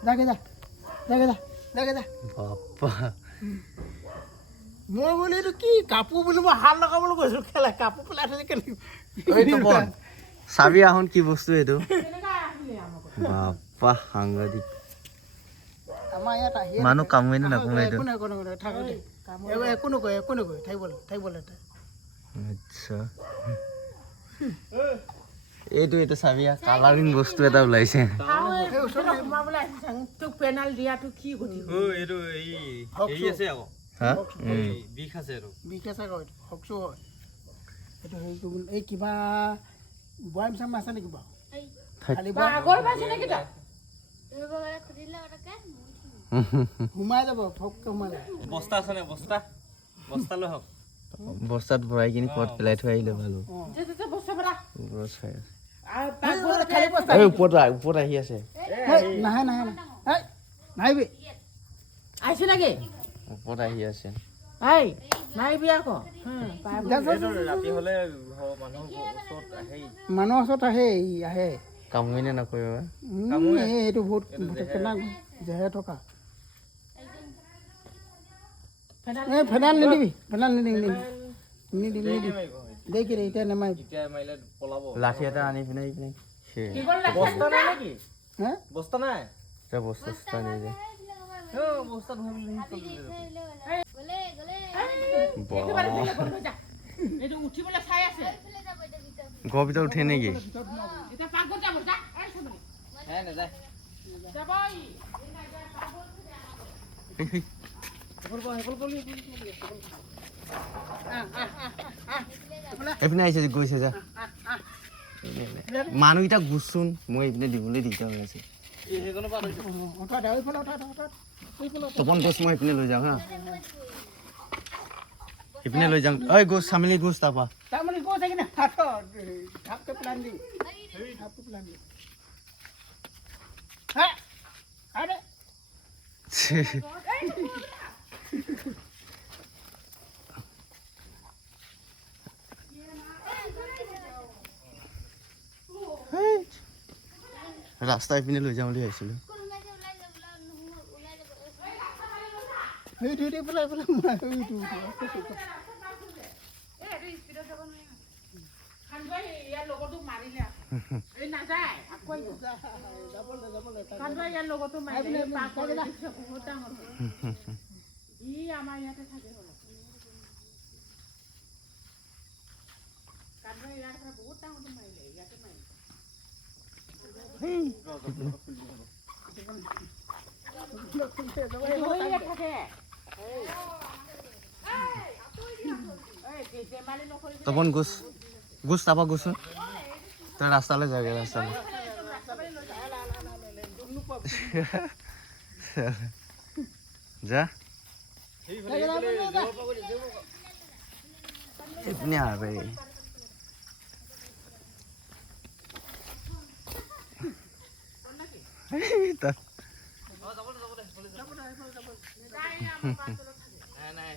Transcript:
যাগে যা যাগে যা যাগে যা বাপ্পা মই বোলে এইটো কি কাপোৰ বুলি মই হাল লগাবলৈ গৈছিলোঁ খেলা কাপোৰ পেলাই থৈ কেনেকৈ ঐ তপন চাবি আহোন কি বস্তু এইটো বাপ্পা সাংঘাতিক আমাৰ ইয়াত আহি মানুহ কামোৱে নে নাকামোৱে এইটো একো নাই থাক দেই একো নকয় থাকিবলৈ আচ্ছা এইটো চাবি কালাৰিং বস্তু এটা ওলাইছে পেনাল দিয়াটো কি গতি এইটো এই আছে আকৌ হা বিষ আছে আৰু বিষ আছে কয় হকচু হয় এইটো হেৰি এই কিবা বয়াম চাম আছে নেকি বাৰু খালি আগৰ পাইছে নেকি তাত সোমাই যাব ফককে সোমাই যাব বস্তা আছে নে বস্তা লৈ হওক বস্তাত ভৰাই কিনি ক'ত পেলাই থৈ আহিলে ভাল হ'ব খালি বস্তা ওপৰত আহি আছে নাহে নাহিবি আহিছে নেকি ওপৰত আহি আছে এই নাহিবি আকৌ ৰাতি হলে মানুহৰ ওচৰত আহে কামোৱে নে নকৰে এইটো বহুত জেহে থকা ফেনাইল নিদিবি দেখি এতিয়া নেমাৰিবি লাঠি এটা আনি পিনে বস্তা নাই নেকি হা বস্তা নাই বস্তা চস্তা আনি দে বস্তা উঠিবলৈ চাই আছে ঘৰৰ ভিতৰত উঠে নেকি এতিয়া পাকঘৰত যাব যা নাযায় যাব এইপিনে আহিছে গৈছে যা মানুহকেইটা গুচোন মই এইপিনে দিবলৈ দিগদাৰ হৈ আছে তপন গছ মই এইপিনে লৈ যাওঁ হা এইপিনে লৈ যাম ঐ গছ চামিলি গছ তাৰপা তাৰমানে গৈ থাকি না ধাপকে প্লান দি আৰে ৰাস্তা এইপিনে লৈ যাওঁ বুলি ভাবিছিলোঁ তপন গোছ তাৰপা গোচোন তই ৰাস্তালৈ যাগে ৰাস্তালৈ যা এইপিনে আহে তাত নাই